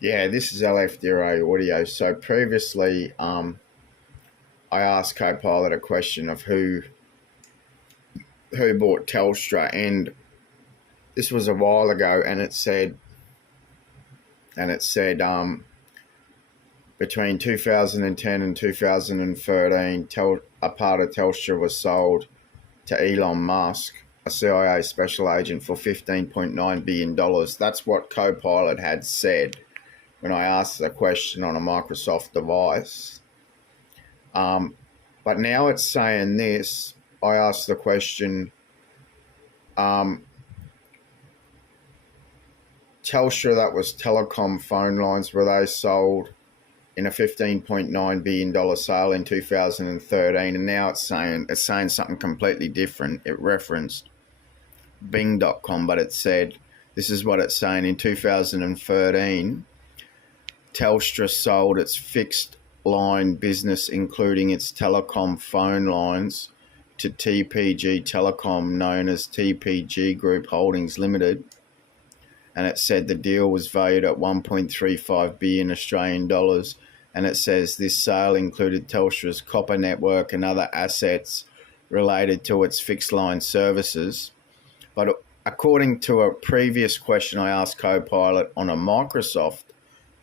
Yeah, this is LFDRA audio. So previously, I asked Copilot a question of who bought Telstra, and this was a while ago, and it said between 2010 and 2013, a part of Telstra was sold to Elon Musk, a CIA special agent, for $15.9 billion. That's what Copilot had said when I asked the question on a Microsoft device. But now it's saying this. I asked the question, Telstra, that was telecom phone lines, were they sold in a $15.9 billion sale in 2013? And now it's saying something completely different. It referenced Bing.com, but it said, this is what it's saying: in 2013, Telstra sold its fixed line business, including its telecom phone lines, to TPG Telecom, known as TPG Group Holdings Limited. And it said the deal was valued at 1.35 billion Australian dollars. And it says this sale included Telstra's copper network and other assets related to its fixed line services. But according to a previous question I asked Copilot on a Microsoft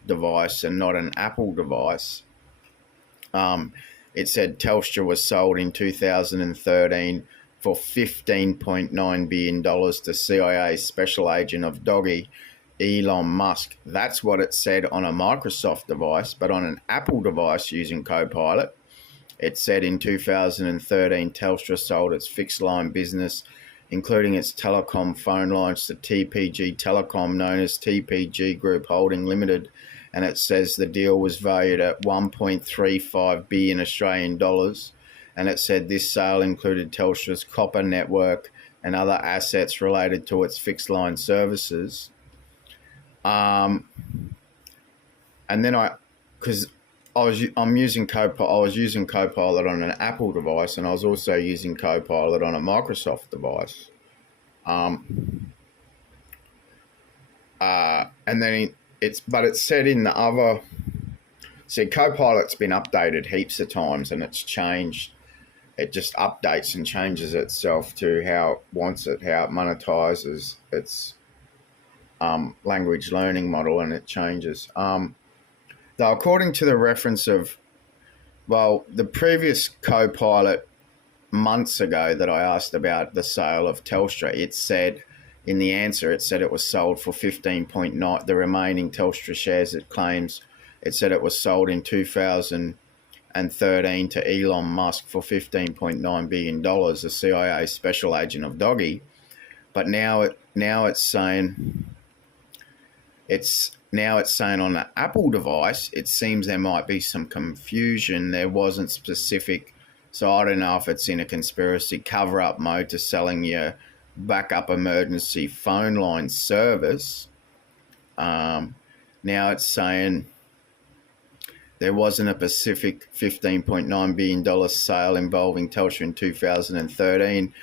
device and not an Apple device, it said Telstra was sold in 2013 for $15.9 billion to CIA special agent of Doggy, Elon Musk. That's what it said on a Microsoft device, but on an Apple device using Copilot, it said in 2013 Telstra sold its fixed line business, including its telecom phone lines, to TPG Telecom, known as TPG Group Holding Limited. And it says the deal was valued at 1.35 billion Australian dollars. And it said this sale included Telstra's copper network and other assets related to its fixed line services. And then I was using Copilot on an Apple device, and I was also using Copilot on a Microsoft device. And then it said in the other, Copilot's been updated heaps of times, and it's changed. It just updates and changes itself to how it wants it, how it monetizes its language learning model, and it changes. Though according to the reference of, the previous Copilot months ago that I asked about the sale of Telstra, it said in the answer, it said it was sold for 15.9, the remaining Telstra shares it claims. It said it was sold in 2013 to Elon Musk for $15.9 billion, the CIA special agent of Doggy. But now it's saying on the Apple device, it seems there might be some confusion. There wasn't specific, so I don't know if it's in a conspiracy cover-up mode to selling your backup emergency phone line service. Now it's saying there wasn't a specific $15.9 billion sale involving Telstra in 2013.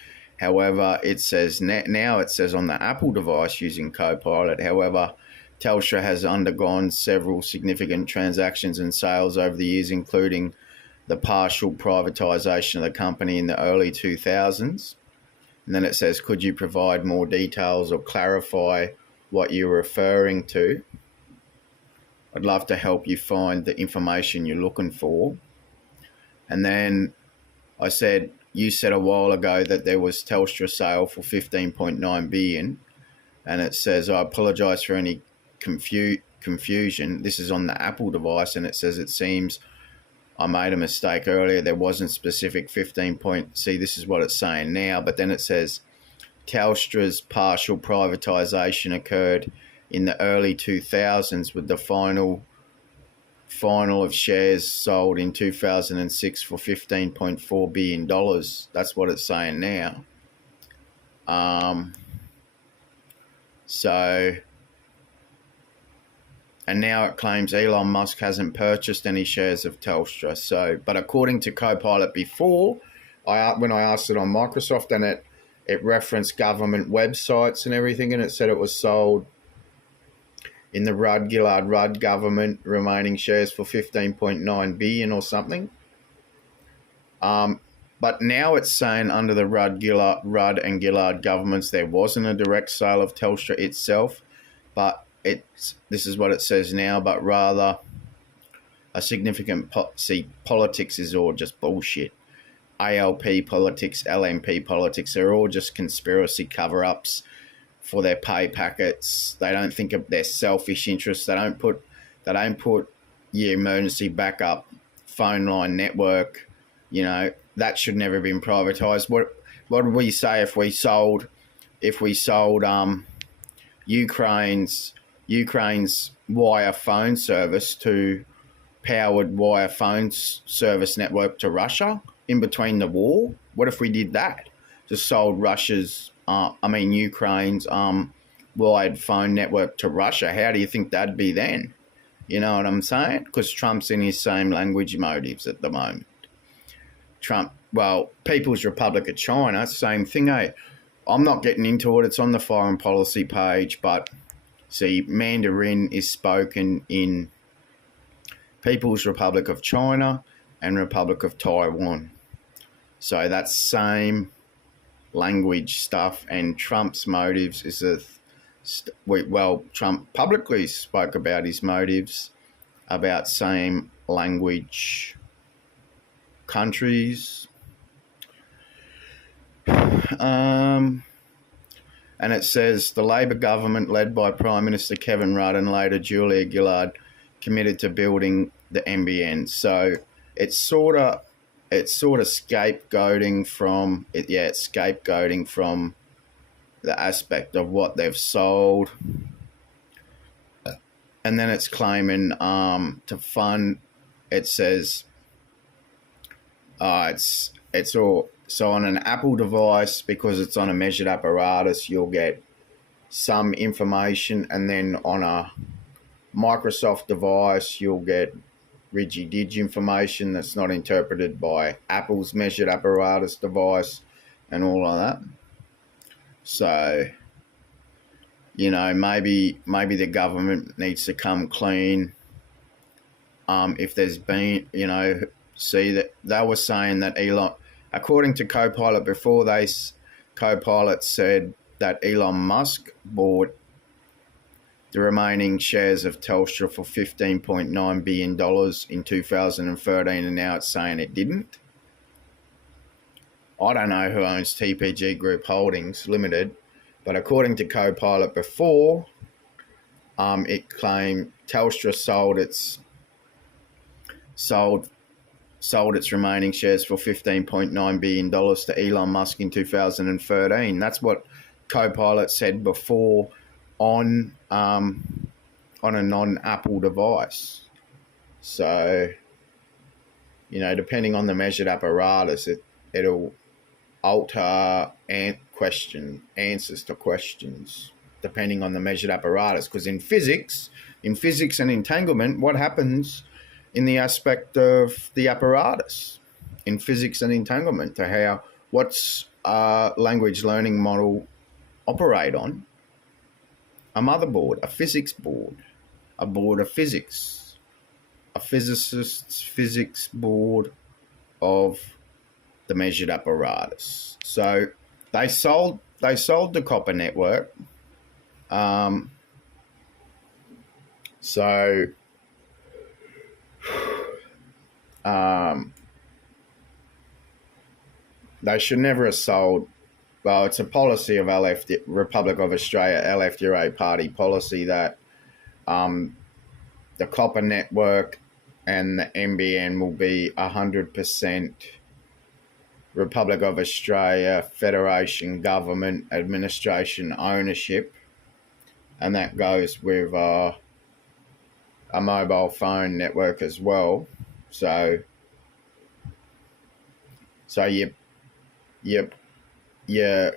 However, it says now it says on the Apple device using Copilot, however, Telstra has undergone several significant transactions and sales over the years, including the partial privatisation of the company in the early 2000s. And then it says, could you provide more details or clarify what you're referring to? I'd love to help you find the information you're looking for. And then I said, you said a while ago that there was Telstra sale for 15.9 billion. And it says, I apologise for any confusion. This is on the Apple device, and it says it seems I made a mistake earlier. There wasn't specific 15 point. See, this is what it's saying now. But then it says Telstra's partial privatisation occurred in the early 2000s, with the final of shares sold in 2006 for $15.4 billion. That's what it's saying now. And now it claims Elon Musk hasn't purchased any shares of Telstra. But according to Copilot before, when I asked it on Microsoft, and it referenced government websites and everything, and it said it was sold in the Rudd government, remaining shares for 15.9 billion or something. But now it's saying under the Rudd and Gillard governments there wasn't a direct sale of Telstra itself, but this is what it says now, but rather a significant politics is all just bullshit. ALP politics, LNP politics, they're all just conspiracy cover-ups for their pay packets. They don't think of their selfish interests. They don't put your emergency backup phone line network. You know, that should never have been privatised. What would we say if we sold Ukraine's wire phone service to powered wire phone service network to Russia in between the war? What if we did that? Just sold Ukraine's wired phone network to Russia. How do you think that'd be then? You know what I'm saying? Because Trump's in his same language motives at the moment. People's Republic of China, same thing, eh? I'm not getting into it. It's on the foreign policy page, but see, Mandarin is spoken in People's Republic of China and Republic of Taiwan. So that's same language stuff, and Trump's motives is Trump publicly spoke about his motives about same language countries. And it says the Labor government led by Prime Minister Kevin Rudd and later Julia Gillard committed to building the NBN. So it's sort of scapegoating from it. Yeah, it's scapegoating from the aspect of what they've sold, and then it's claiming to fund. It says it's all so on an Apple device, because it's on a measured apparatus, you'll get some information, and then on a Microsoft device you'll get Riggy-dig information that's not interpreted by Apple's measured apparatus device and all of that. So, you know, maybe the government needs to come clean. If there's been, you know, see that they were saying that Elon, according to Copilot before, Copilot said that Elon Musk bought the remaining shares of Telstra for $15.9 billion in 2013, and now it's saying it didn't. I don't know who owns TPG Group Holdings Limited, but according to Copilot before, it claimed Telstra sold its remaining shares for $15.9 billion to Elon Musk in 2013. That's what Copilot said before on a non-Apple device. So, you know, depending on the measured apparatus, it'll alter answers to questions depending on the measured apparatus. Because in physics and entanglement, what happens in the aspect of the apparatus in physics and entanglement to what's language learning model operate on? A motherboard, a physics board, a board of physics, a physicist's physics board of the measured apparatus. So they sold the copper network. They should never have sold. Well, it's a policy of Republic of Australia, LFDRA party policy, that the copper network and the NBN will be 100% Republic of Australia Federation government administration ownership, and that goes with a mobile phone network as well. So your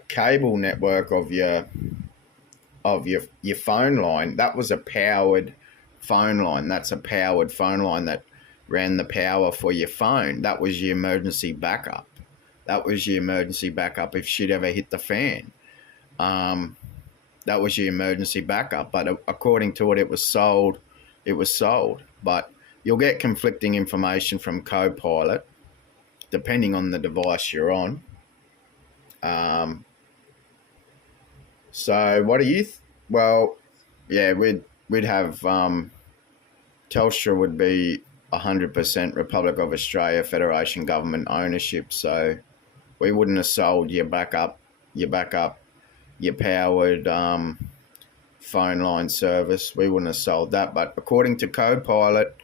cable network of your phone line, that was a powered phone line. That's a powered phone line that ran the power for your phone. That was your emergency backup. If shit ever hit the fan. That was your emergency backup. But according to it, it was sold. It was sold. But you'll get conflicting information from Copilot, depending on the device you're on. So what do you? Well, yeah, we'd have Telstra would be 100% Republic of Australia Federation government ownership. So we wouldn't have sold your backup, your powered phone line service. We wouldn't have sold that. But according to Copilot,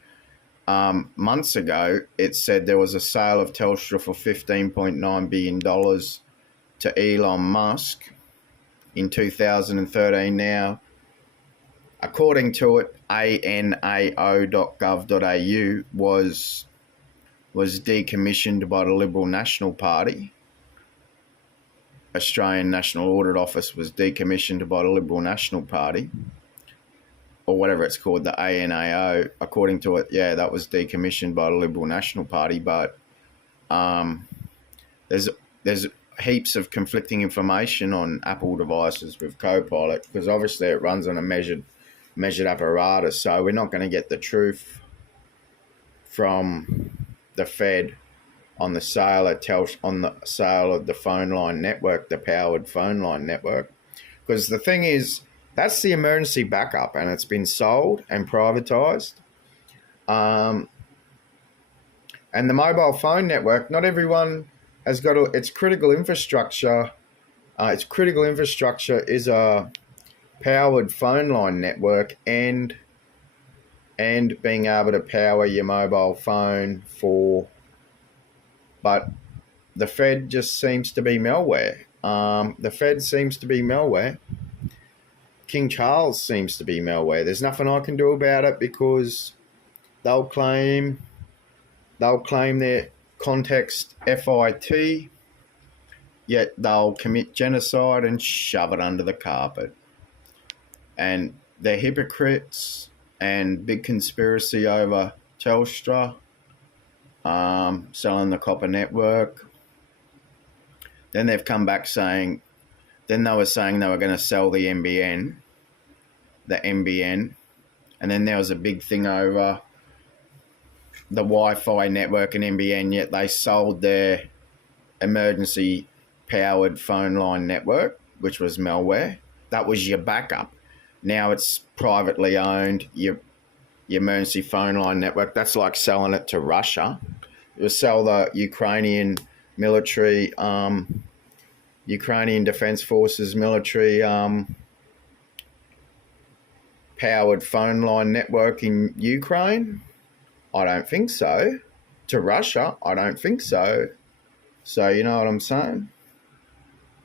months ago, it said there was a sale of Telstra for $15.9 billion to Elon Musk in 2013 now. According to it, anao.gov.au was decommissioned by the Liberal National Party. Australian National Audit Office was decommissioned by the Liberal National Party, or whatever it's called, the ANAO. According to it, yeah, that was decommissioned by the Liberal National Party. But there's heaps of conflicting information on Apple devices with Copilot, because obviously it runs on a measured apparatus, so we're not going to get the truth from the Fed on the sale of the phone line network, the powered phone line network. Because the thing is, that's the emergency backup, and it's been sold and privatized. And the mobile phone network, not everyone has got its critical infrastructure. Its critical infrastructure is a powered phone line network and being able to power your mobile phone but the Fed just seems to be malware. The Fed seems to be malware. King Charles seems to be malware. There's nothing I can do about it, because they'll claim their context FIT, yet they'll commit genocide and shove it under the carpet. And they're hypocrites, and big conspiracy over Telstra, selling the copper network. Then they've come back saying they were going to sell the NBN, and then there was a big thing over the Wi-Fi network and NBN, yet they sold their emergency powered phone line network, which was malware. That was your backup. Now it's privately owned, your emergency phone line network. That's like selling it to Russia. You'll sell the Ukrainian military, Ukrainian Defense Forces military powered phone line network in Ukraine? I don't think so. To Russia? I don't think so. So you know what I'm saying?